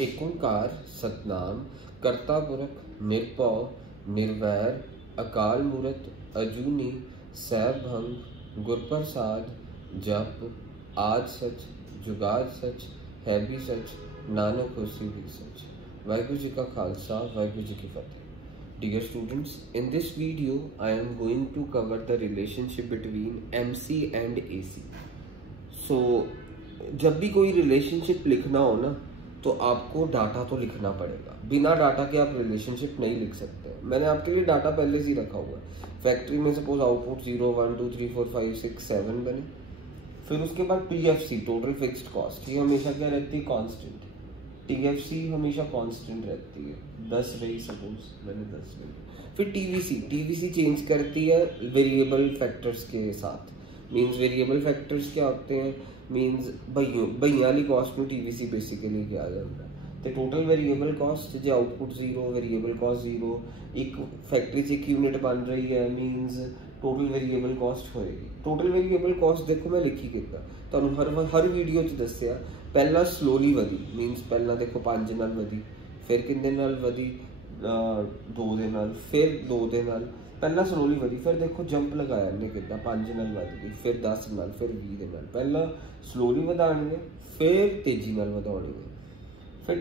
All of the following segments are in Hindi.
एक ओंकार सतनाम करता पुरख निरभव निर्वैर अकाल मूरत अजूनी सैभंग गुरप्रसाद जप आद सच जुगाद सच है भी सच नानक होसी भी सच। वाहिगुरु जी का खालसा वाहिगुरु जी की फतेह। Dear students, in this video I am going to cover the relationship between MC and AC. So जब भी कोई रिलेशनशिप लिखना हो ना तो आपको डाटा तो लिखना पड़ेगा, बिना डाटा के आप रिलेशनशिप नहीं लिख सकते। मैंने आपके लिए डाटा पहले से ही रखा हुआ है। फैक्ट्री में सपोज आउटपुट 0 1 2 3 4 5 6 7 बने, फिर उसके बाद TFC टोटल फिक्स्ड कॉस्ट, ये हमेशा क्या रहती है, कांस्टेंट। TFC हमेशा कांस्टेंट रहती है, 10 रही सपोज, मैंने 10 रही। फिर TVC चेंज करती है वेरिएबल फैक्टर्स के साथ। मींस वेरिएबल फैक्टर्स क्या होते हैं, मींस बइया वाली कॉस्ट में TVC बेसिकली क्या आ जाता है तो टोटल वेरिएबल कॉस्ट जो आउटपुट 0 वेरिएबल कॉस्ट 0, एक फैक्ट्री से एक यूनिट बन रही है मींस टोटल वेरिएबल कॉस्ट होएगी। टोटल वेरिएबल कॉस्ट देखो मैं लिखी कितना तुहानू हर वीडियो च दस्सिया। पहला स्लोली वधी, मीनस पहला देखो 5 नाल वधी, फिर कितने नाल वधी 2 दे नाल, फिर 2 दे नाल, पहला स्लोली वधी, फिर देखो जंप लगाया इन्हें कितना 5 नाल वध गई, फिर 10 नाल, फिर 20 दे नाल। पहला स्लोली वधाणगे फिर तेजी नाल वधाणगे। फिर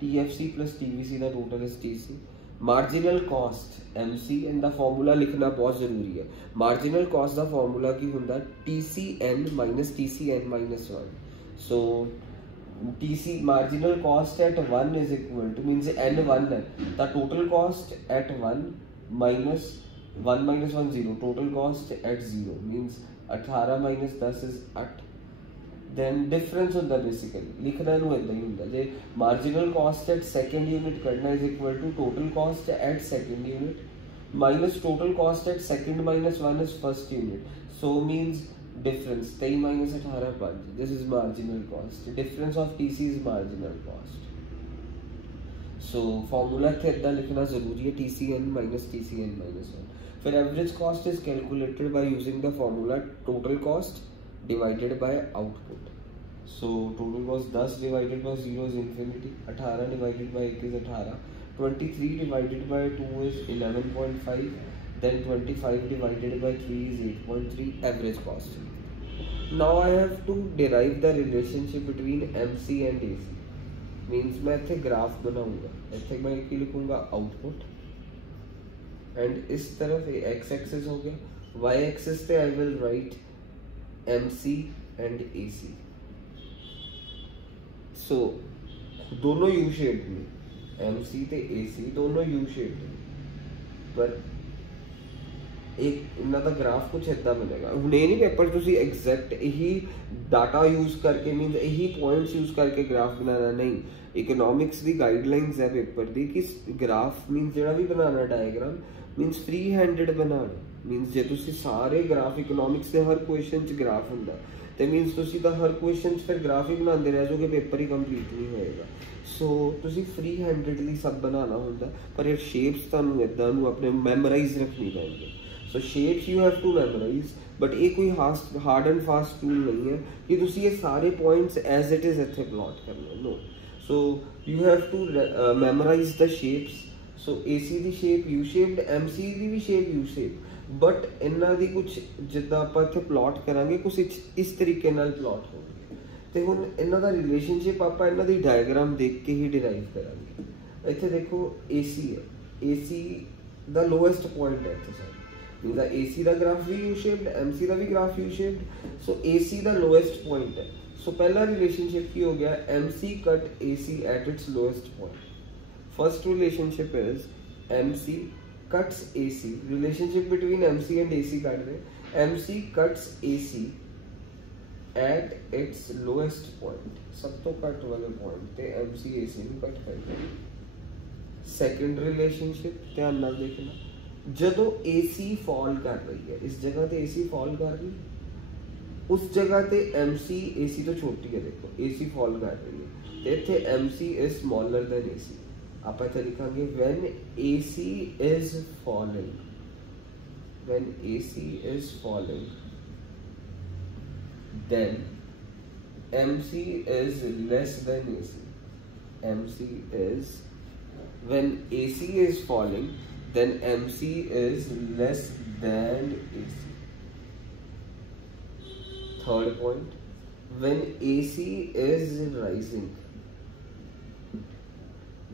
TFC प्लस TVC का total is TC। Marginal cost MC and the formula लिखना बहुत जरूरी है। मार्जिनल कॉस्ट का फॉर्मूला की होंदा TCN minus TCN minus 1। So TC marginal cost at 1 is equal to means N1 है, the total cost at 1 minus 1 minus 1 0, total cost at 0 means 18 minus 10 is 8। then difference होता बेसिकली लिखना नु इतना ही होता जे marginal cost at second unit करना is equal to total cost at second unit minus total cost at second minus 1 is first unit, so means difference 23 minus 18 5, this is marginal cost, difference of TC is marginal cost। so formula इतना लिखना जरूरी है, TCN minus TCN minus 1। फिर average cost is calculated by using the formula total cost divided by output। so total cost 10 divided by 0 is infinity, 18 divided by 1 is 18, 23 divided by 2 is 11.5, then 25 divided by 3 is 8.3 average cost। now I have to derive the relationship between MC and AC। means मैं इत्थे ग्राफ बनाऊंगा, इत्थे मैं क्या लिखूंगा आउटपुट, एंड इस तरफ x एक्सिस हो गया, y एक्सिस पे I will write MC and AC। so दोनों U shaped में, MC ते AC दोनों U shaped में, पर एक इन्ना दा ग्राफ कुछ इदा बनेगा। हुणे नहीं पेपर तुसी एग्जैक्ट यही डाटा यूज करके मींस यही पॉइंट्स यूज करके ग्राफ बनाना नहीं। इकोनॉमिक्स दी गाइडलाइंस है पेपर दी कि ग्राफ मींस जेड़ा भी बनाना डायग्राम मींस फ्री हैंडेड बनाना। मींस जे तुसी सारे ग्राफ इकोनॉमिक्स दे हर क्वेश्चन च ग्राफ हुंदा ते मींस तुसी दा हर क्वेश्चन च फिर ग्राफ ही बनांदे रह जाओगे, पेपर ही कंप्लीट नहीं होएगा। सो तुसी फ्री हैंडेडली सब बनाना हुंदा, पर ये शेप्स तुहानू इदां नू अपने मैमोराइज रखनी पैंदी। so shapes you have to memorize, but ये कोई hard and fast tool नहीं है कि तुसी ये सारे points as it is इत्थे plot करने। no, so you have to memorize the shapes। so AC the shape U shaped, MC दी भी shape U shaped, but इन्ना दी कुछ जिद्दां आपां इत्थे plot करांगे कुछ इस तरीके नाल plot होंगे ते हुण इन्ना दा relationship आपां इन्ना दी diagram देख के ही derive करांगे। इत्थे देखो AC है, AC दा lowest point है इत्थे सारे the AC दा ग्राफ भी U shaped, MC दा भी graph U shaped, so AC दा lowest point है। so पहला रिलेशनशिप की हो गया MC cut AC at its lowest point। first relationship is MC cuts AC, relationship between MC and AC कर रहे, MC cuts AC at its lowest point, सब तो कट वाले पॉइंट ते MC AC भी कट करेगा। second relationship ध्यान नाल देखना, जदों AC फॉल कर रही है, इस जगह ते AC फॉल कर रही, उस जगह ते MC AC तो छोटी है, देखो AC फॉल कर रही है ते इत्थे MC is smaller than AC। आप इत्थे लिखांगे when AC is falling, when AC is falling then MC is less than AC। MC is, when AC is falling, then MC is less than AC. Third point, when AC is rising,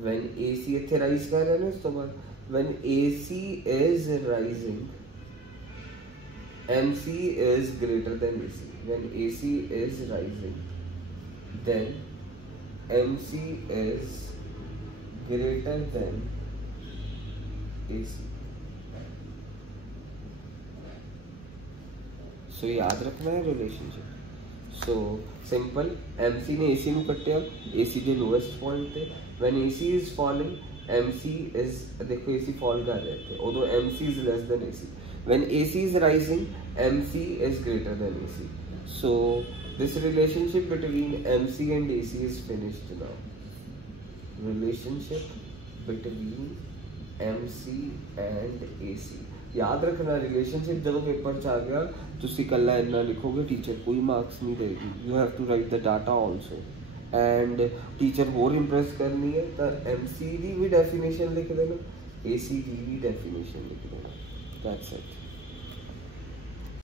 when AC इत्थे rise कर रहा है ना, इस तो बाद when AC is rising, MC is greater than AC. When AC is rising, then MC is greater than AC. So याद रखना है रिलेशनशिप. So simple, MC ने AC ਨੂੰ ਕੱਟਿਆ, AC ਦੇ lowest point ਤੇ. When AC is falling, MC is, देखो AC fall कर रहे थे, although MC is less than AC. When AC is rising, MC is greater than AC. So this relationship between MC and AC is finished now. Relationship between MC and AC. याद रखना, रिलेशनशिप जब पेपर च आ गया तुसी कल्ला इन्ना लिखोगे, टीचर कोई मार्क्स नहीं देगी. You have to write the data also. And teacher होर इंप्रेस करनी है तो MC दी भी डेफिनेशन लिख देना, AC दी भी डेफिनेशन लिख देना. That's it.